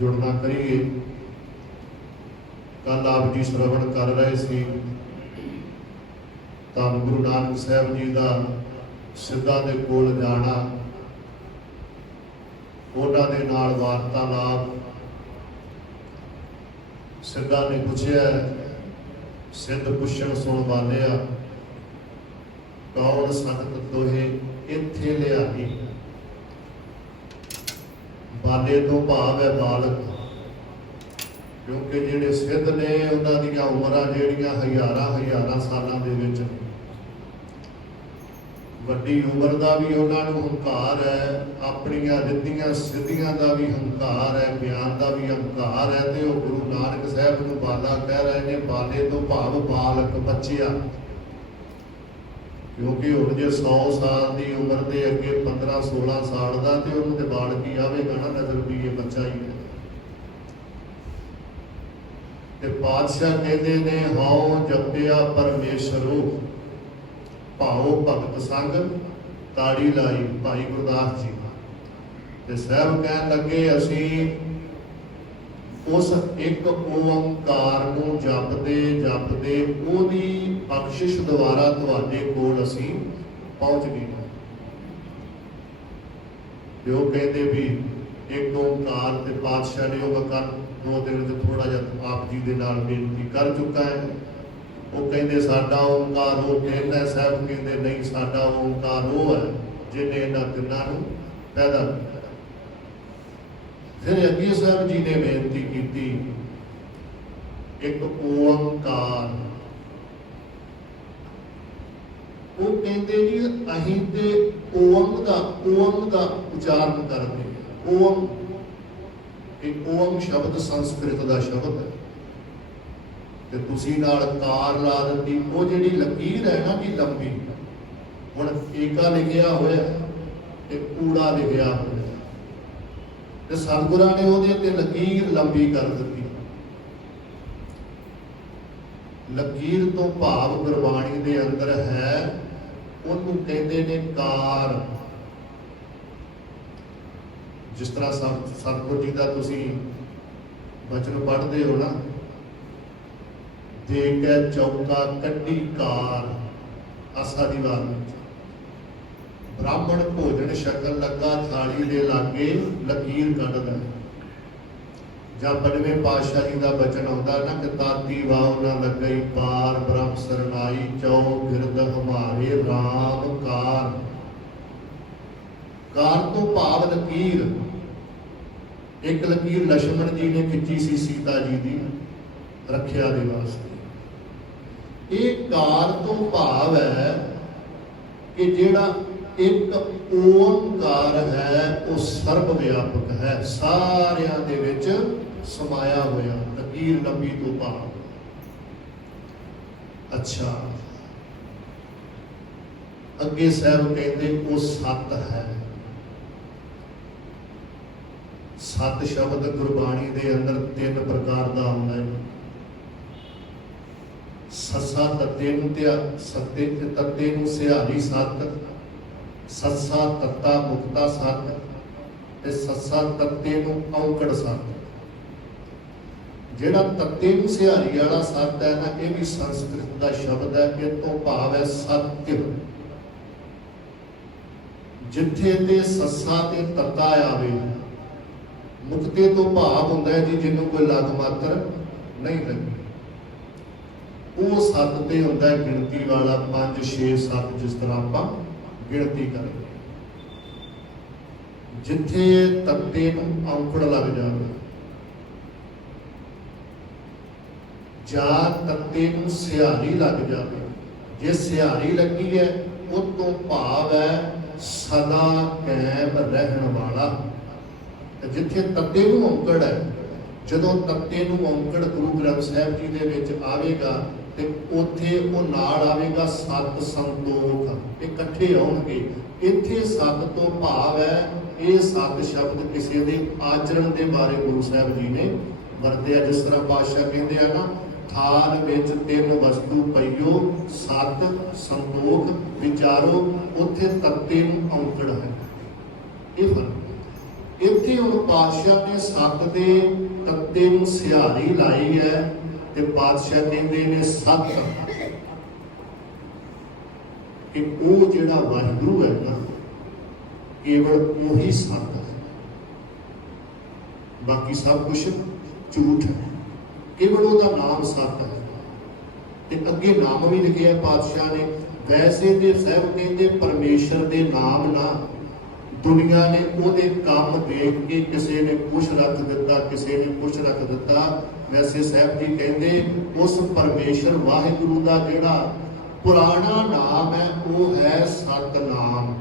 जुड़ना करिए। कल आप जी श्रवण कर रहे थे धन गुरु नानक साहब जी का सिद्धां दे कोल जाना, उन्हां दे नाल वार्तालाप। सिद्धां ने पूछया, सिद्ध पुछण सुन वालिया, कौन संगत दोहे इत्थे लियाई। बाले तो भाव है बालक, क्योंकि जिहड़े सिद्ध ने उन्हां दीयां उमरां जिहड़ियां हज़ारां सालां दे विच, वड्डी उम्र का भी उन्होंने हंकार है, अपनिया रिद्धियां सिद्धियां का भी हंकार है, ज्ञान का भी हंकार है। तो गुरु नानक साहब को बाला कह रहे हैं, बाले तो भाव बालक बच्चिया, क्योंकि हुण जे 100 साल की उम्र के अगे 15-16 साल का तो उन्होंने बालक ही आवेगा ना, नजर भी ये बच्चा ही है। ते पातशाह कहते ने, हाओ जपिया परमेश्वरो भाओ भगत संग ताड़ी लाई। भाई गुरदास जी ते साहब कह लगे, असी उस एक ओंकार नूं जपदे जपदे ओदी बख्शिश द्वारा तुहाडे कोल असी पहुंच गए। जो कहते भी एक ओंकार ते पातशाह ने वो कल 2 दिन से थोड़ा जिहा आप जी दे नाल बेनती कर चुका है। वो कहते साडा ओंकार वो तीन है, साहब कहते नहीं साडा ओंकार वो है जिन्हें इन्हां तिन्नां नूं पैदा किया। फिर अगे साहब जी ने बेनती की, एक ओंकार। वो कहते जी अहीं ते ओम का उच्चारण करते। ओम एक ओम शब्द संस्कृत का शब्द है, ते तुसी नाल कार ला दी। वो जिहड़ी लकीर है ना जी लंबी, हुण एका लिखिया होया ते कूड़ा लिखिया होया, ते सतगुरां ने उहदे ते लकीर लंबी कर दी। लकीर तो भाव गुरबाणी दे अंदर है, उहनूं कहंदे ने कार। जिस तरह सतगुर जी का तुसी वचन पढ़ते हो ना, दे के चौका कड्डी कार आसा दी वार। ब्राह्मण भोजन शकल लगा थाली दे लागे लकीर कढ़दा। जब 5वें पातशाह जी का बचन आता ना कि ताती वाव न लगई पार ब्रह्म सरनाई चौ गिरद हमारे राम कार। कार तो भाव लकीर। एक लकीर लक्ष्मण जी ने खिंची सी सीता जी की रखिया दे वास्ते। एक कार तो भाव है कि जेड़ा एक ओंकार है वो सर्व व्यापक है, सारियां दे विच समाया होया। लकीर लंबी तो भाव। अच्छा, अगे साहब कहते वो सत है। सत शब्द गुरबाणी दे अंदर 3 प्रकार का आउंदा है। ससा तत्ते नूं ते सत्ते तत्ते नूं सिहारी सत, ससा तत्ता मुक्ता सत, ते ससा तत्ते नूं औंकड़ सत। जिहड़ा तत्ते नूं सिहारी वाला सत है ना, ये भी संस्कृत का शब्द है। इस तो भाव है सत्य। जिथे ते ससा ते तत्ता आवे, मुक्ते तो भाव हुंदा है जी जिन्हों कोई लग मात्र नहीं लगी। वो सत ते हुंदा है गिणती वाला 5 6 7, जिस तरह आप गिणती करते। जिथे तत्ते नूं औंकड़ लग जाए, जा तत्ते नूं सिहारी लग जाए। जे सिहारी लगी है उस तो भाव है सदा कायम रहन वाला। जिथे तत्ते नूं औंकड़ है, जदों तत्ते नूं औंकड़ गुरु ग्रंथ साहिब जी दे विच आवेगा ते उत्थे वो नाल आवेगा सत संतोख, इकट्ठे आउणगे। इत्थे सत तो भाव है ये सत शब्द किसी के आचरण के बारे गुरु साहब जी ने वरत्या। जिस तरह पातशाह कहते हैं ना, थान विच 3 वस्तु पईओ सत संतोख विचारो, उत्थे तत्ते नूं औंकड़ है। ये फर्क। ਇੱਥੇ ਹੁਣ ਪਾਤਸ਼ਾਹ ਨੇ ਸੱਤ ਦੇ ਤੱਤੇ ਨੂੰ ਸਿਹਾਰੀ ਲਾਈ ਹੈ ਤੇ ਪਾਤਸ਼ਾਹ ਕਹਿੰਦੇ ਨੇ ਸੱਤ ਕਿ ਉਹ ਜਿਹੜਾ ਵਾਹਿਗੁਰੂ ਹੈ ਨਾ ਕੇਵਲ ਉਹੀ ਸੱਤ ਹੈ, ਬਾਕੀ ਸਭ ਕੁਝ ਝੂਠ ਹੈ, ਕੇਵਲ ਉਹਦਾ ਨਾਮ ਸੱਤ ਹੈ। ਤੇ ਅੱਗੇ ਨਾਮ ਵੀ ਲਿਖਿਆ ਪਾਤਸ਼ਾਹ ਨੇ, ਵੈਸੇ ਤੇ ਸਾਹਿਬ ਕਹਿੰਦੇ ਪਰਮੇਸ਼ਰ ਦੇ ਨਾਮ ਨਾਲ ਦੁਨੀਆ ਨੇ ਉਹਦੇ ਕੰਮ ਦੇਖ ਕੇ ਕਿਸੇ ਨੇ ਕੁਛ ਰੱਖ ਦਿੱਤਾ, ਕਿਸੇ ਨੇ ਕੁਛ ਰੱਖ ਦਿੱਤਾ। ਵੈਸੇ ਸਾਹਿਬ ਜੀ ਕਹਿੰਦੇ ਉਸ ਪਰਮੇਸ਼ਰ ਵਾਹਿਗੁਰੂ ਦਾ ਜਿਹੜਾ ਪੁਰਾਣਾ ਨਾਮ ਹੈ ਉਹ ਹੈ ਸਤਨਾਮ।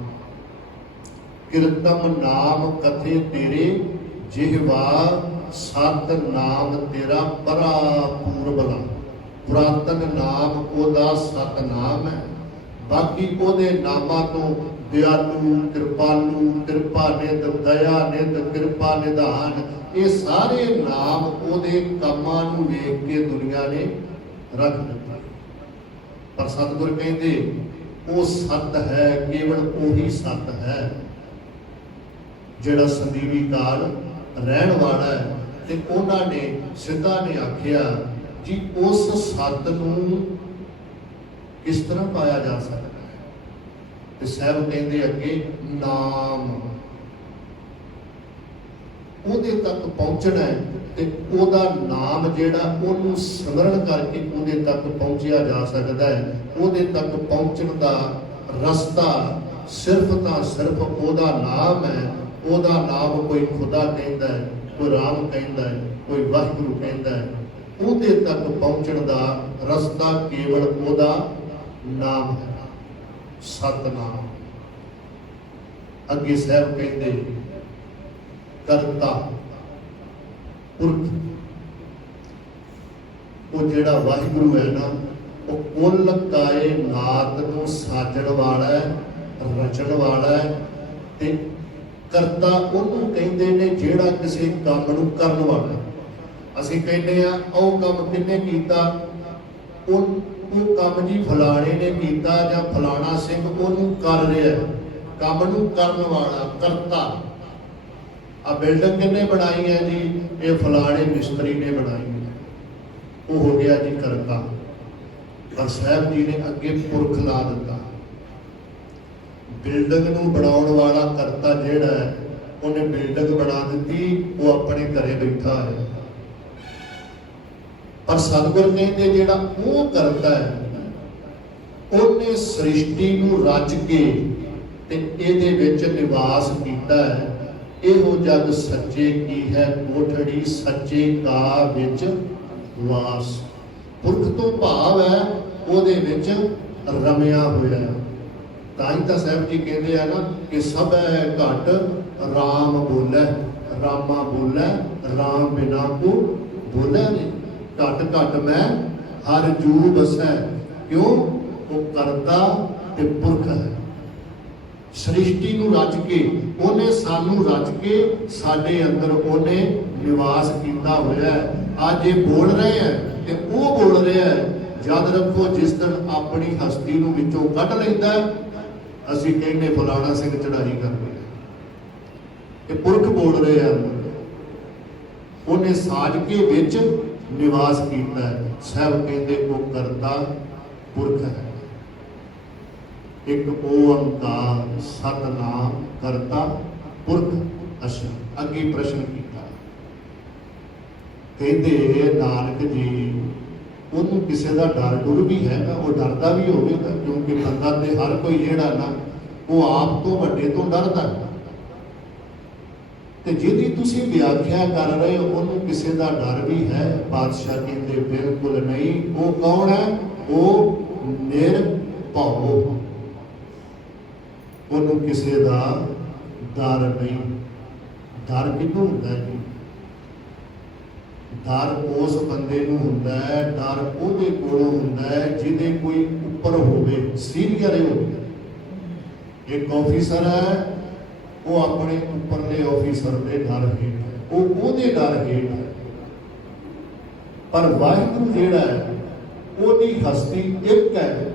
ਕੀਰਤਮ ਨਾਮ ਕਥੇ ਤੇਰੇ ਜਿਹਵਾ ਸਤਨਾਮ ਤੇਰਾ ਪਰਾ ਪੂਰਬਲਾ। ਪੁਰਾਤਨ ਨਾਮ ਉਹਦਾ ਸਤਨਾਮ ਹੈ, ਬਾਕੀ ਉਹਦੇ ਨਾਮਾਂ ਤੋਂ ਦਿਆਲੂ, ਕਿਰਪਾਲੂ, ਕਿਰਪਾ ਨਿਧ, ਦਇਆ ਨਿਧ, ਕਿਰਪਾ ਨਿਧਾਨ, ਇਹ ਸਾਰੇ ਨਾਮ ਉਹਦੇ ਕੰਮਾਂ ਨੂੰ ਵੇਖ ਕੇ ਦੁਨੀਆ ਨੇ ਰੱਖ ਦਿੱਤਾ। ਪਰ ਸਤਿਗੁਰ ਕਹਿੰਦੇ ਉਹ ਸਤ ਹੈ, ਕੇਵਲ ਉਹੀ ਸਤ ਹੈ ਜਿਹੜਾ ਸੰਦੀਵੀ ਕਾਲ ਰਹਿਣ ਵਾਲਾ ਹੈ। ਤੇ ਉਹਨਾਂ ਨੇ ਸਿੱਧਾ ਨੇ ਆਖਿਆ ਜੀ ਉਸ ਸਤ ਨੂੰ ਕਿਸ ਤਰ੍ਹਾਂ ਪਾਇਆ ਜਾ ਸਕਦਾ ਹੈ? ਤੇ ਸਾਹਿਬ ਕਹਿੰਦੇ ਅੱਗੇ ਨਾਮ, ਉਹਦੇ ਤੱਕ ਪਹੁੰਚਣਾ ਹੈ ਤੇ ਉਹਦਾ ਨਾਮ ਜਿਹੜਾ ਉਹਨੂੰ ਸਿਮਰਨ ਕਰਕੇ ਉਹਦੇ ਤੱਕ ਪਹੁੰਚਿਆ ਜਾ ਸਕਦਾ ਹੈ। ਉਹਦੇ ਤੱਕ ਪਹੁੰਚਣ ਦਾ ਰਸਤਾ ਸਿਰਫ ਤਾਂ ਸਿਰਫ ਉਹਦਾ ਨਾਮ ਹੈ। ਉਹਦਾ ਨਾਮ ਕੋਈ ਖੁਦਾ ਕਹਿੰਦਾ ਹੈ, ਕੋਈ ਰਾਮ ਕਹਿੰਦਾ ਹੈ, ਕੋਈ ਵਾਹਿਗੁਰੂ ਕਹਿੰਦਾ ਹੈ। ਉਹਦੇ ਤੱਕ ਪਹੁੰਚਣ ਦਾ ਰਸਤਾ ਕੇਵਲ ਉਹਦਾ ਨਾਮ ਹੈ, ਸਤਨਾਮ। ਅੱਗੇ ਸਾਹਿਬ ਕਹਿੰਦੇ ਕਰਤਾ ਪੁਰਖ, ਉਹ ਜਿਹੜਾ ਵਾਹਿਗੁਰੂ ਹੈ ਨਾ ਉਹ ਕੁੱਲ ਕਾਇਨਾਤ ਨੂੰ ਸਾਜਣ ਵਾਲਾ ਹੈ, ਰਚਣ ਵਾਲਾ ਹੈ। ਤੇ ਕਰਤਾ ਉਹਨੂੰ ਕਹਿੰਦੇ ਨੇ ਜਿਹੜਾ ਕਿਸੇ ਕੰਮ ਨੂੰ ਕਰਨ ਵਾਲਾ। ਅਸੀਂ ਕਹਿੰਦੇ ਆ ਉਹ ਕੰਮ ਕਿਹਨੇ ਕੀਤਾ, ਉਹ ਕੰਮ ਜੀ ਫਲਾਣੇ ਨੇ ਕੀਤਾ ਜਾਂ ਫਲਾਣਾ ਸਿੰਘ ਉਹਨੂੰ ਕਰ ਰਿਹਾ, ਕੰਮ ਨੂੰ ਕਰਨ ਵਾਲਾ ਕਰਤਾ। ਆ ਬਿਲਡਿੰਗ ਕਿਹਨੇ ਬਣਾਈ ਹੈ ਜੀ, ਇਹ ਫਲਾਣੇ ਮਿਸਤਰੀ ਨੇ ਬਣਾਈ ਹੈ, ਉਹ ਹੋ ਗਿਆ ਜੀ ਕਰਤਾ। ਪਰ ਸਾਹਿਬ ਜੀ ਨੇ ਅੱਗੇ ਪੁਰਖ ਲਾ ਦਿੱਤਾ। ਬਿਲਡਿੰਗ ਨੂੰ ਬਣਾਉਣ ਵਾਲਾ ਕਰਤਾ ਜਿਹੜਾ ਹੈ ਉਹਨੇ ਬਿਲਡਿੰਗ ਬਣਾ ਦਿੱਤੀ, ਉਹ ਆਪਣੇ ਘਰੇ ਬੈਠਾ ਹੈ। ਪਰ ਸਤਿਗੁਰ ਕਹਿੰਦੇ ਜਿਹੜਾ ਉਹ ਕਰਤਾ ਹੈ ਉਹਨੇ ਸ੍ਰਿਸ਼ਟੀ ਨੂੰ ਰਚ ਕੇ ਤੇ ਇਹਦੇ ਵਿੱਚ ਨਿਵਾਸ ਕੀਤਾ ਹੈ। ਇਹੋ ਜਗ ਸੱਚੇ ਕੀ ਹੈ ਕੋਠੜੀ, ਸੱਚੇ ਕਾ ਵਿੱਚ ਵਾਸ। ਪੁਰਖ ਤੋਂ ਭਾਵ ਹੈ ਉਹਦੇ ਵਿੱਚ ਰਮਿਆ ਹੋਇਆ। ਤਾਂ ਹੀ ਤਾਂ ਸਾਹਿਬ ਜੀ ਕਹਿੰਦੇ ਆ ਨਾ ਕਿ ਸਭ ਘਟ ਰਾਮ ਬੋਲੇ, ਰਾਮਾ ਬੋਲੇ ਰਾਮ ਬਿਨਾ ਕੋ ਬੋਲੇ ਨਹੀਂ। ਘਟ ਘਟ ਮੈਂ ਹਰ ਜੂ ਬਸੈ, ਕਿਉਂ? ਉਹ ਕਰਤਾ ਤੇ ਪੁਰਖ ਹੈ। ਸ੍ਰਿਸ਼ਟੀ ਨੂੰ ਰਚ ਕੇ ਉਹਨੇ ਸਾਨੂੰ ਰਚ ਕੇ ਸਾਡੇ ਅੰਦਰ ਉਹਨੇ ਨਿਵਾਸ ਕੀਤਾ ਹੋਇਆ ਹੈ। ਅੱਜ ਇਹ ਬੋਲ ਰਹੇ ਹੈ ਤੇ ਉਹ ਬੋਲ ਰਿਹਾ ਹੈ। ਯਾਦ ਰੱਖੋ ਜਿਸ ਦਿਨ ਆਪਣੀ ਹਸਤੀ ਨੂੰ ਵਿੱਚੋਂ ਕੱਢ ਲੈਂਦਾ ਅਸੀਂ ਕਹਿੰਦੇ ਫਲਾਣਾ ਸਿੰਘ ਚੜਾਈ ਕਰ ਰਿਹਾ, ਇਹ ਪੁਰਖ ਬੋਲ ਰਹੇ ਆ। ਉਹਨੇ ਸਾਜ ਕੇ ਵਿੱਚ ਨਿਵਾਸ ਕੀਤਾ ਹੈ। ਸਾਹਿਬ ਕਹਿੰਦੇ ਉਹ ਕਰਤਾ ਪੁਰਖ ਹੈ। ਇੱਕ ਓੰਕਾਰ ਸਤਨਾਮ ਕਰਤਾ ਪੁਰਖ ਅਸੀ। ਅੱਗੇ ਪ੍ਰਸ਼ਨ ਕੀਤਾ, ਕਹਿੰਦੇ ਨਾਨਕ ਜੀ ਉਹਨੂੰ ਕਿਸੇ ਦਾ ਡਰ ਡੁਰ ਵੀ ਹੈਗਾ, ਉਹ ਡਰਦਾ ਵੀ ਹੋਵੇਗਾ, ਕਿਉਂਕਿ ਬੰਦਾ ਤੇ ਹਰ ਕੋਈ ਜਿਹੜਾ ਨਾ ਉਹ ਆਪ ਤੋਂ ਵੱਡੇ ਤੋਂ ਡਰਦਾ। ਤੇ ਜਿਹਦੀ ਤੁਸੀਂ ਵਿਆਖਿਆ ਕਰ ਰਹੇ ਹੋ ਉਹਨੂੰ ਕਿਸੇ ਦਾ ਡਰ ਵੀ ਹੈ? ਪਾਤਸ਼ਾਹ ਕਹਿੰਦੇ ਬਿਲਕੁਲ ਨਹੀਂ। ਉਹ ਕੌਣ ਹੈ? ਉਹ ਨਿਰਭਉ, ਉਹਨੂੰ ਕਿਸੇ ਦਾ ਡਰ ਨਹੀਂ। ਡਰ ਕਿਹਨੂੰ ਹੁੰਦਾ ਜੀ? ਡਰ ਉਸ ਬੰਦੇ ਨੂੰ ਹੁੰਦਾ ਹੈ, ਡਰ ਉਹਦੇ ਕੋਲੋਂ ਹੁੰਦਾ ਹੈ ਜਿਹਦੇ ਕੋਈ ਉੱਪਰ ਹੋਵੇ, ਸੀਨੀਅਰ ਹੋਵੇ। ਇੱਕ ਆਫੀਸਰ ਹੈ, ਉਹ ਆਪਣੇ ਉੱਪਰਲੇ ਆਫੀਸਰ ਦੇ ਡਰ ਹੇਠ ਹੈ, ਉਹ ਉਹਦੇ ਡਰ ਹੇਠ ਹੈ। ਪਰ ਵਾਹਿਗੁਰੂ ਜਿਹੜਾ ਹੈ ਉਹਦੀ ਹਸਤੀ ਇੱਕ ਹੈ,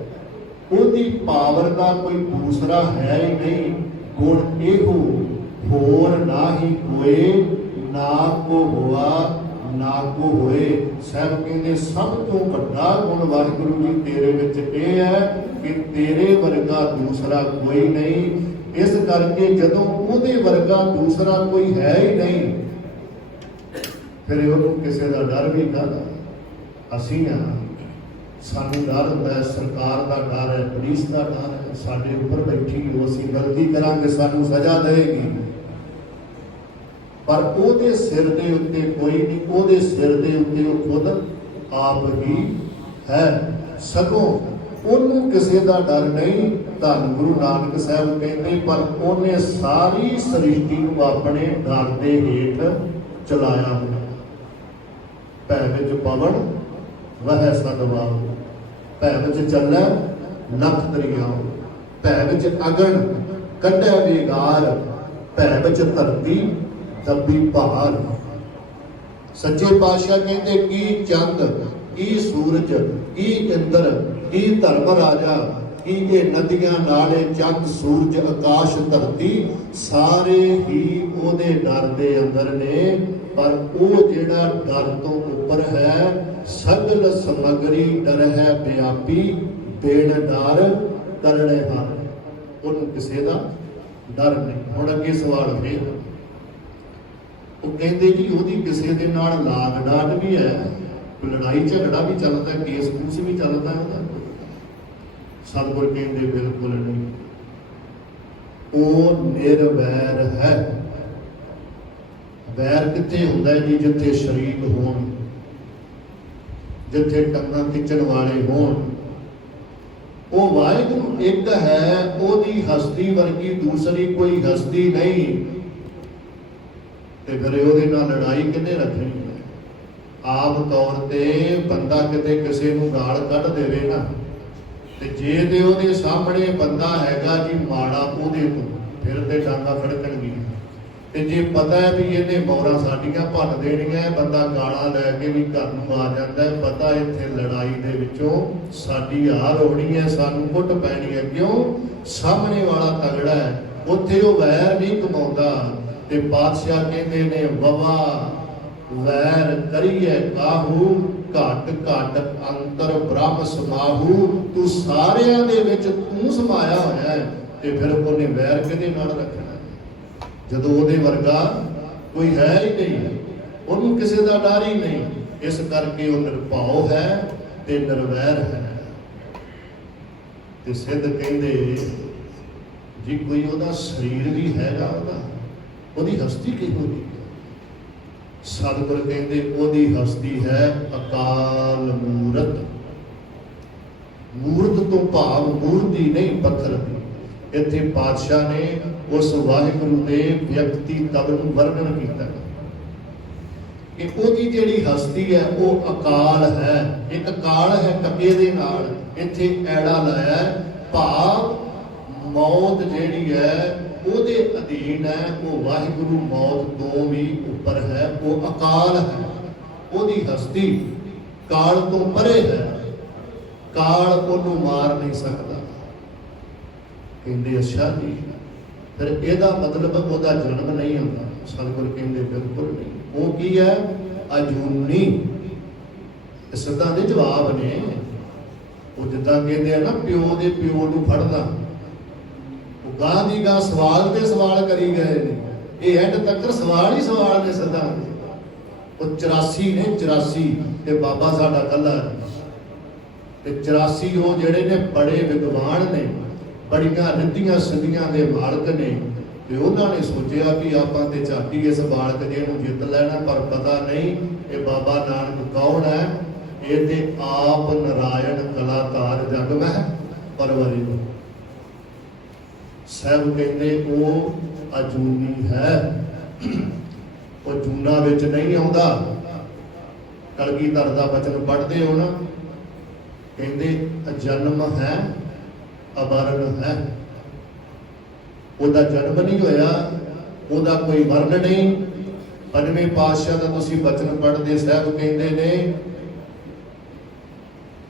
ਉਹਦੀ ਪਾਵਰ ਦਾ ਕੋਈ ਦੂਸਰਾ ਹੈ ਹੀ ਨਹੀਂ। ਗੁਣ ਇਹੋ होर नाही कोई, ना को हुआ ना को होए। साहब कहते सब तो वड्डा गुण वाहिगुरु जी तेरे विच यह है कि तेरे वर्गा दूसरा कोई नहीं। इस करके जदों उहदे वर्गा दूसरा कोई है ही नहीं, फिर उहनूं किसी का डर भी काहदा। असीं हाँ, सानूं डर हुंदा है, सरकार का डर है, पुलिस का डर है, साडे उपर बैठी हो, असीं गलती करांगे सानूं सज़ा देगी। पर ਉਹਦੇ सिर के उत्ते कोई नहीं, ਉਹਦੇ सिर के उत्ते वो खुद आप ही है। सगों ਉਹਨੂੰ ਕਿਸੇ ਦਾ डर नहीं। धन गुरु नानक साहब कहते पर ਉਹਨੇ सारी सृष्टि ਨੂੰ ਆਪਣੇ डर ਦੇ ਹੇਠ ਚਲਾਇਆ ਹੋਇਆ। ਭੈ ਵਿੱਚ ਪਵਨ ਵਹਿ ਸਦਵਾਉ, ਭੈ ਵਿੱਚ ਚੱਲੈ ਨਖ ਦਰਿਆਉ, ਭੈ ਵਿੱਚ ਅਗਨ ਕੱਢੈ ਵਿਗਾਰ, ਭੈ ਵਿੱਚ ਧਰਤੀ दबी पहाड़। सच्चे पातशाह कहते की चंद, की सूरज, की इंद्र, की धर्म राजा, की ये नदियां नाले चंद सूरज आकाश धरती सारे ही ओदे डर दे अंदर ने। पर वो जेड़ा डर तो उपर है, सगल समगरी डर है व्यापी, बेड़ डर करने हार। उन्होंने किसी का डर नहीं। हुण अगे सवाल फिर वो कहते जी ਉਹਦੀ ਕਿਸੇ ਦੇ ਨਾਲ ਲਾਗ ਡਾਟ भी है, लड़ाई झगड़ा भी चलता है, केस कूस भी चलता है ਉਹਦਾ। सतगुर कहते बिल्कुल नहीं, वो निर्वैर है। वैर कित्थे हुंदा है जी? जिथे शरीक होण, जिथे टंगां खिच्चण वाले होण। वो वाहिगुरू एक है, ਉਹਦੀ हस्ती वर्गी दूसरी कोई हस्ती नहीं। ਤੇ ਫਿਰ ਉਹਦੇ ਨਾਲ ਲੜਾਈ ਕਿਹਨੇ ਰੱਖਣੀ ਹੈ? ਆਮ ਤੌਰ ਤੇ ਬੰਦਾ ਕਿਤੇ ਕਿਸੇ ਨੂੰ ਗਾਲ ਕੱਢ ਦੇਵੇ ਨਾ, ਤੇ ਜੇ ਤੇ ਉਹਦੇ ਸਾਹਮਣੇ ਬੰਦਾ ਹੈਗਾ ਜੀ ਮਾੜਾ ਉਹਦੇ ਤੋਂ, ਫਿਰ ਤੇ ਡਾਂਗਾ ਫੜਕਣਗੀਆਂ। ਤੇ ਜੇ ਪਤਾ ਹੈ ਵੀ ਇਹਨੇ ਮੌਰਾਂ ਸਾਡੀਆਂ ਭੰਨ ਦੇਣੀਆਂ, ਬੰਦਾ ਗਾਲਾਂ ਲੈ ਕੇ ਵੀ ਘਰ ਨੂੰ ਆ ਜਾਂਦਾ, ਪਤਾ ਇੱਥੇ ਲੜਾਈ ਦੇ ਵਿੱਚੋਂ ਸਾਡੀ ਹਾਰ ਹੋਣੀ ਹੈ, ਸਾਨੂੰ ਕੁੱਟ ਪੈਣੀ ਹੈ। ਕਿਉਂ? ਸਾਹਮਣੇ ਵਾਲਾ ਤਗੜਾ ਹੈ, ਉੱਥੇ ਉਹ ਵੈਰ ਨਹੀਂ ਕਮਾਉਂਦਾ। ਤੇ ਪਾਤਸ਼ਾਹ ਕਹਿੰਦੇ ਨੇ ਵਵਾ ਵੈਰ ਕਰੀਏ ਕਾਹੂ, ਘਟ ਘਟ ਅੰਤਰ ਬ੍ਰਹਮ ਸਮਾਹੂ। ਤੂੰ ਸਾਰਿਆਂ ਦੇ ਵਿੱਚ ਤੂੰ ਸਮਾਇਆ ਹੋਇਆ ਹੈ, ਤੇ ਫਿਰ ਉਹਨੇ ਵੈਰ ਕਿਹਦੇ ਨਾਲ ਰੱਖਣਾ ਜਦੋਂ ਉਹਦੇ ਵਰਗਾ ਕੋਈ ਹੈ ਹੀ ਨਹੀਂ, ਉਹਨੂੰ ਕਿਸੇ ਦਾ ਡਰ ਹੀ ਨਹੀਂ। ਇਸ ਕਰਕੇ ਉਹ ਨਿਰਭਉ ਹੈ ਤੇ ਨਿਰਵੈਰ ਹੈ। ਤੇ ਸਿੱਧ ਕਹਿੰਦੇ ਜੀ ਕੋਈ ਉਹਦਾ ਸਰੀਰ ਵੀ ਹੈਗਾ, ਉਹਦੀ ਹਸਤੀ ਕਿਹੋ ਜਿਹੀ? ਸਤਿਗੁਰ ਕਹਿੰਦੇ ਉਹਦੀ ਹਸਤੀ ਹੈ ਅਕਾਲ ਮੂਰਤ। ਮੂਰਤ ਤੋਂ ਭਾਵ ਮੂਰਤੀ ਨਹੀਂ, ਪੱਥਰ ਦੀ। ਇੱਥੇ ਪਾਤਸ਼ਾਹ ਨੇ ਉਸ ਵਾਹਿਗੁਰੂ ਦੇ ਵਿਅਕਤੀ ਤਵ ਨੂੰ ਵਰਣਨ ਕੀਤਾ ਕਿ ਉਹਦੀ ਜਿਹੜੀ ਹਸਤੀ ਹੈ ਉਹ ਅਕਾਲ ਹੈ। ਇੱਕ ਕਾਲ ਹੈ ਕੱਕੇ ਦੇ ਨਾਲ, ਇੱਥੇ ਐੜਾ ਲਾਇਆ, ਭਾਵ ਮੌਤ ਜਿਹੜੀ ਹੈ ਉਹਦੇ ਅਧੀਨ ਹੈ। ਉਹ ਵਾਹਿਗੁਰੂ ਮੌਤ ਤੋਂ ਵੀ ਉੱਪਰ ਹੈ, ਉਹ ਅਕਾਲ ਹੈ। ਉਹਦੀ ਹਸਤੀ ਕਾਲ ਤੋਂ ਪਰੇ ਹੈ, ਕਾਲ ਉਹਨੂੰ ਮਾਰ ਨਹੀਂ ਸਕਦਾ। ਕਹਿੰਦੇ ਅੱਛਾ ਜੀ, ਫਿਰ ਇਹਦਾ ਮਤਲਬ ਉਹਦਾ ਜਨਮ ਨਹੀਂ ਹੁੰਦਾ? ਸਤਿਗੁਰ ਕਹਿੰਦੇ ਬਿਲਕੁਲ ਨਹੀਂ। ਉਹ ਕੀ ਹੈ? ਅਜੂਨੀ। ਸਿੱਧਾਂ ਦੇ ਜਵਾਬ ਨੇ। ਉਹ ਜਿੱਦਾਂ ਕਹਿੰਦੇ ਆ ਨਾ, ਪਿਓ ਦੇ ਪਿਓ ਨੂੰ ਫੜਦਾ, ਗਾਂ ਦੀ ਗਾਂ ਸਵਾਲ ਤੇ ਸਵਾਲ ਕਰੀ ਗਏ ਨੇ। ਇਹ ਐਂਡ ਤੱਕ ਸਵਾਲ ਹੀ ਸਵਾਲ ਨੇ ਸਿੱਧਾਂ ਦੇ। ਉਹ 84 ਨੇ, 84 ਤੇ ਬਾਬਾ ਸਾਡਾ ਕੱਲਾ ਤੇ 84 ਉਹ ਜਿਹੜੇ ਨੇ ਬੜੇ ਵਿਦਵਾਨ ਨੇ, ਬੜੀਆਂ ਰਿੱਧੀਆਂ ਸਿੱਧੀਆਂ ਦੇ ਮਾਲਕ ਨੇ। ਤੇ ਉਹਨਾਂ ਨੇ ਸੋਚਿਆ ਵੀ ਆਪਾਂ ਤੇ ਝਾਟੀ ਇਸ ਬਾਲਕ ਜੇ ਨੂੰ ਜਿੱਤ ਲੈਣਾ, ਪਰ ਪਤਾ ਨਹੀਂ ਇਹ ਬਾਬਾ ਨਾਨਕ ਕੌਣ ਹੈ। ਇਹ ਤੇ ਆਪ ਨਾਰਾਇਣ ਕਲਾਕਾਰ ਜਗ ਮਹਿ ਪਰਵਰਿ। ਸਾਹਿਬ ਕਹਿੰਦੇ ਉਹ ਅਜੂਨੀ ਹੈ, ਉਹ ਜੂਨਾ ਵਿੱਚ ਨਹੀਂ ਆਉਂਦਾ। ਕਲਗੀਧਰ ਦਾ ਬਚਨ ਪੜ੍ਹਦੇ ਹੋ ਨਾ, ਕਹਿੰਦੇ ਅਜਨਮ ਹੈ ਅਵਰਨ ਹੈ। ਉਹਦਾ ਜਨਮ ਨਹੀਂ ਹੋਇਆ, ਉਹਦਾ ਕੋਈ ਵਰਨ ਨਹੀਂ। ਪੰਜਵੇਂ ਪਾਤਸ਼ਾਹ ਦਾ ਤੁਸੀਂ ਬਚਨ ਪੜ੍ਹਦੇ, ਸਾਹਿਬ ਕਹਿੰਦੇ ਨੇ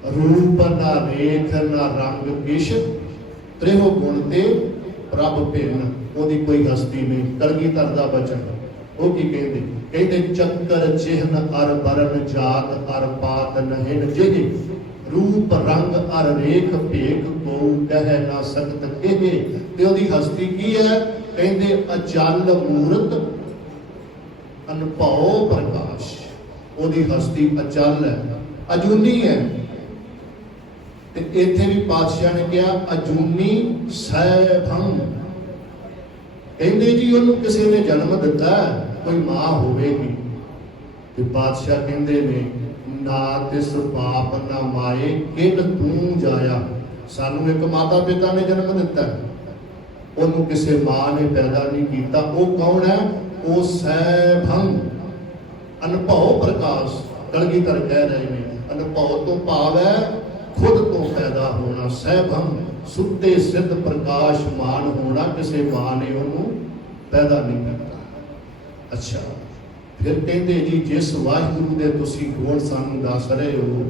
रूप ना रेख ना रंग किश त्रिहो गुण ते प्रभ भिन्न। ਉਹਦੀ ਕੋਈ ਹਸਤੀ ਨਹੀਂ। ਕਲਗੀਧਰ ਦਾ ਬਚਨ ਉਹ ਕੀ ਕਹਿੰਦੇ? ਕਹਿੰਦੇ ਚੱਕਰ ਚਿਹਨ ਅਰ ਬਰਨ ਜਾਤ ਅਰ ਪਾਤ ਨਹਿਨ ਜਿਹੇ ਰੂਪ ਰੰਗ ਅਰ ਰੇਖ ਭੇਖ ਕੋ ਕਹਿ ਨਾ ਸਕਤ ਕਿਹੇ। ਤੇ ਉਹਦੀ ਹਸਤੀ ਕੀ ਹੈ? ਕਹਿੰਦੇ ਅਚਲ ਮੂਰਤ ਅਨਭਉ ਪ੍ਰਕਾਸ਼। ਉਹਦੀ ਹਸਤੀ ਅਚਲ ਹੈ, ਅਜੂਨੀ ਹੈ। ਤੇ ਇੱਥੇ ਵੀ ਪਾਤਸ਼ਾਹ ਨੇ ਕਿਹਾ ਅਜੂਨੀ ਸੈਭੰ। ਕਹਿੰਦੇ ਜੀ ਉਹਨੂੰ ਕਿਸੇ ਨੇ ਜਨਮ ਦਿੱਤਾ, ਕੋਈ ਮਾਂ ਹੋਵੇਗੀ। ਤੇ ਪਾਤਸ਼ਾਹ ਕਹਿੰਦੇ ਨੇ ਨਾ ਤਿਸ ਪਾਪ ਨਾ ਮਾਏ ਕਿਨ ਤੂੰ ਜਾਇਆ। ਸਾਨੂੰ ਇੱਕ ਮਾਤਾ ਪਿਤਾ ਨੇ ਜਨਮ ਦਿੱਤਾ, ਉਹਨੂੰ ਕਿਸੇ ਮਾਂ ਨੇ ਪੈਦਾ ਨਹੀਂ ਕੀਤਾ। ਉਹ ਕੌਣ ਹੈ? ਉਹ ਸੈਭੰ ਅਨਭਉ ਪ੍ਰਕਾਸ਼। ਕਲਗੀਧਰ ਕਹਿ ਰਹੇ ਨੇ ਅਨਭਉ ਤੋਂ ਭਾਵ ਹੈ ਖੁਦ ਤੋਂ ਪੈਦਾ ਹੋਣਾ। ਸੈਭੰ ਸੁੱਤੇ ਸਿੱਧ ਪ੍ਰਕਾਸ਼ਮਾਨ ਹੋਣਾ, ਕਿਸੇ ਮਾਂ ਨੇ ਉਹਨੂੰ ਪੈਦਾ ਨਹੀਂ ਕੀਤਾ। ਅੱਛਾ, ਫਿਰ ਕਹਿੰਦੇ ਜੀ ਜਿਸ ਵਾਹਿਗੁਰੂ ਦੇ ਤੁਸੀਂ ਗੁਣ ਸਾਨੂੰ ਦੱਸ ਰਹੇ ਹੋ,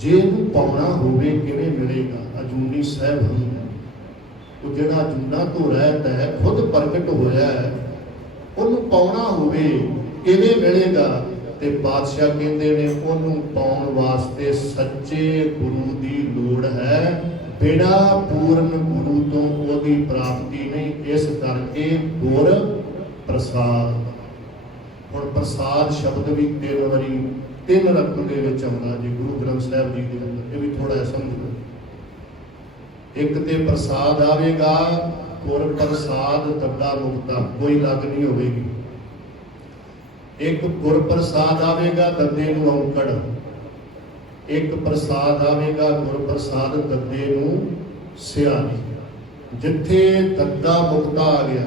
ਜੇ ਇਹਨੂੰ ਪਾਉਣਾ ਹੋਵੇ ਕਿਵੇਂ ਮਿਲੇਗਾ? ਅਜੂਨੀ ਸੈਭੰ, ਉਹ ਜਿਹੜਾ ਅਜੂਨਾ ਤੋਂ ਰਹਿਤ ਹੈ, ਖੁਦ ਪ੍ਰਗਟ ਹੋਇਆ ਹੈ, ਉਹਨੂੰ ਪਾਉਣਾ ਹੋਵੇ ਕਿਵੇਂ ਮਿਲੇਗਾ? ਤੇ ਪਾਤਸ਼ਾਹ ਕਹਿੰਦੇ ਨੇ ਉਹਨੂੰ ਪਾਉਣ ਵਾਸਤੇ ਸੱਚੇ ਗੁਰੂ ਦੀ ਲੋੜ ਹੈ। ਬਿਨਾ ਪੂਰਨ ਗੁਰੂ ਤੋਂ ਉਹਦੀ ਪ੍ਰਾਪਤੀ ਨਹੀਂ। ਇਸ ਕਰਕੇ ਗੁਰ ਪ੍ਰਸਾਦ। ਹੁਣ ਪ੍ਰਸਾਦ ਸ਼ਬਦ ਵੀ 3 ਵਾਰੀ 3 ਰਕਮ ਦੇ ਵਿੱਚ ਆਉਂਦਾ ਜੀ ਗੁਰੂ ਗ੍ਰੰਥ ਸਾਹਿਬ ਜੀ ਦੇ ਅੰਦਰ। ਇਹ ਵੀ ਥੋੜਾ ਜਿਹਾ ਸਮਝੋ। ਇੱਕ ਤੇ ਪ੍ਰਸਾਦ ਆਵੇਗਾ ਗੁਰ ਪ੍ਰਸਾਦ ਦੱਦਾ ਮੁਕਤਾ, ਕੋਈ ਲੱਗ ਨਹੀਂ ਹੋਵੇਗੀ। ਇੱਕ ਗੁਰ ਪ੍ਰਸਾਦ ਆਵੇਗਾ ਦੱਦੇ ਨੂੰ ਔਂਕੜ। ਇੱਕ ਪ੍ਰਸਾਦ ਆਵੇਗਾ ਗੁਰ ਪ੍ਰਸਾਦ ਦੱਦੇ ਨੂੰ ਸਿਆਣੀ। ਜਿੱਥੇ ਦੱਦਾ ਮੁਕਤਾ ਆ ਗਿਆ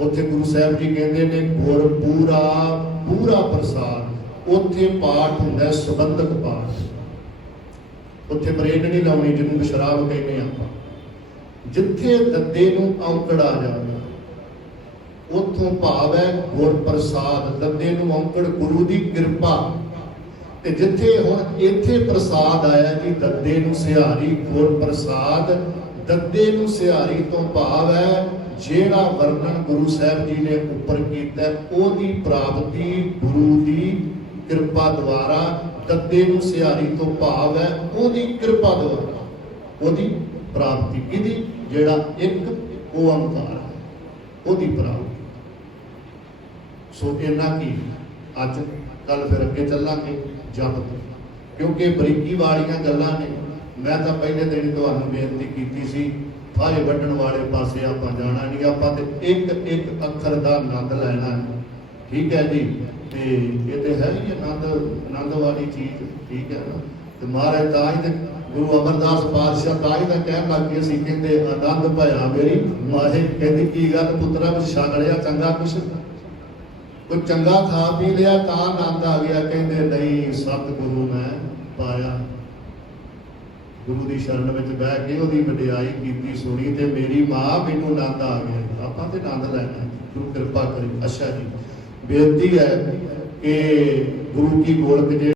ਉੱਥੇ ਗੁਰੂ ਸਾਹਿਬ ਜੀ ਕਹਿੰਦੇ ਨੇ ਗੁਰ ਪੂਰਾ ਪੂਰਾ ਪ੍ਰਸਾਦ। ਉੱਥੇ ਪਾਠ ਹੁੰਦਾ ਸੰਬੰਧਕ ਪਾਠ, ਉੱਥੇ ਬਰੇਡ ਨਹੀਂ ਲਾਉਣੀ ਜਿਹਨੂੰ ਸ਼ਰਾਬ ਕਹਿੰਦੇ ਆਪਾਂ। ਜਿੱਥੇ ਦੱਦੇ ਨੂੰ ਔਂਕੜ ਆ ਜਾਵੇ ਉੱਥੋਂ ਭਾਵ ਹੈ ਗੁਰ ਪ੍ਰਸਾਦ। ਦੱਦੇ ਨੂੰ ਔਂਕੜ ਗੁਰੂ ਦੀ ਕਿਰਪਾ। ਤੇ ਜਿੱਥੇ ਹੁਣ ਇੱਥੇ ਪ੍ਰਸਾਦ ਆਇਆ ਜੀ ਦੱਦੇ ਨੂੰ ਸਿਹਾਰੀ, ਗੁਰ ਪ੍ਰਸਾਦ। ਦੱਦੇ ਨੂੰ ਸਿਹਾਰੀ ਤੋਂ ਭਾਵ ਹੈ ਜਿਹੜਾ ਵਰਣਨ ਗੁਰੂ ਸਾਹਿਬ ਜੀ ਨੇ ਉੱਪਰ ਕੀਤਾ ਉਹਦੀ ਪ੍ਰਾਪਤੀ ਗੁਰੂ ਦੀ ਕਿਰਪਾ ਦੁਆਰਾ। ਦੱਦੇ ਨੂੰ ਸਿਹਾਰੀ ਤੋਂ ਭਾਵ ਹੈ ਉਹਦੀ ਕਿਰਪਾ ਦੁਆਰਾ ਉਹਦੀ ਪ੍ਰਾਪਤੀ। ਕਿਹਦੀ? ਜਿਹੜਾ ਇੱਕ ਓੰਕਾਰ ਹੈ, ਉਹਦੀ ਪ੍ਰਾਪਤੀ। ਸੋ ਇਹਨਾਂ ਕੀ ਅੱਜ ਕੱਲ ਫਿਰ ਅੱਗੇ ਚੱਲਾਂਗੇ ਜਪ, ਕਿਉਂਕਿ ਬਰੀਕੀ ਵਾਲੀਆਂ ਗੱਲਾਂ ਨੇ। ਮੈਂ ਤਾਂ ਪਹਿਲੇ ਦਿਨ ਤੁਹਾਨੂੰ ਬੇਨਤੀ ਕੀਤੀ ਸੀ ਫਾਹੇ ਵੱਢਣ ਵਾਲੇ ਪਾਸੇ ਆਪਾਂ ਜਾਣਾ ਨਹੀਂ, ਆਪਾਂ ਤੇ ਇੱਕ ਇੱਕ ਅੱਖਰ ਦਾ ਆਨੰਦ ਲੈਣਾ ਹੈ। ਠੀਕ ਹੈ ਜੀ। ਤੇ ਇਹ ਤੇ ਹੈ ਹੀ ਆਨੰਦ ਵਾਲੀ ਚੀਜ਼। ਠੀਕ ਹੈ ਨਾ। ਤੇ ਮਹਾਰਾਜ ਤਾਂ ਹੀ ਤੇ ਗੁਰੂ ਅਮਰਦਾਸ ਪਾਤਸ਼ਾਹ ਤਾਂ ਹੀ ਤਾਂ ਕਹਿਣ ਲੱਗੇ ਸੀ, ਕਹਿੰਦੇ ਆਨੰਦ ਭਇਆ ਮੇਰੀ ਮਾਹੇ। ਕਹਿੰਦੀ ਕੀ ਗੱਲ ਪੁੱਤਰਾ ਵਿੱਚ ਛਕ ਲਿਆ ਚੰਗਾ ਕੁਛ? ਕੋਈ ਚੰਗਾ ਖਾ ਪੀ ਲਿਆ ਤਾਂ ਆਨੰਦ ਆ ਗਿਆ? ਕਹਿੰਦੇ ਨਹੀਂ, ਸਤਿਗੁਰੂ ਮੈਂ ਪਾਇਆ। ਗੁਰੂ ਦੀ ਸ਼ਰਨ ਵਿੱਚ ਬਹਿ ਕੇ ਉਹਦੀ ਵਡਿਆਈ ਕੀਤੀ ਸੁਣੀ ਤੇ ਮੇਰੀ ਮਾਂ ਮੈਨੂੰ ਆਨੰਦ ਆ ਗਿਆ। ਆਪਾਂ ਤੇ ਆਨੰਦ ਲੈਣਾ, ਗੁਰੂ ਕਿਰਪਾ ਕਰੇ। ਅੱਛਾ ਜੀ, ਬੇਨਤੀ ਹੈ ਕਿ ਗੁਰੂ ਕੀ ਗੋਲਕ ਜੇ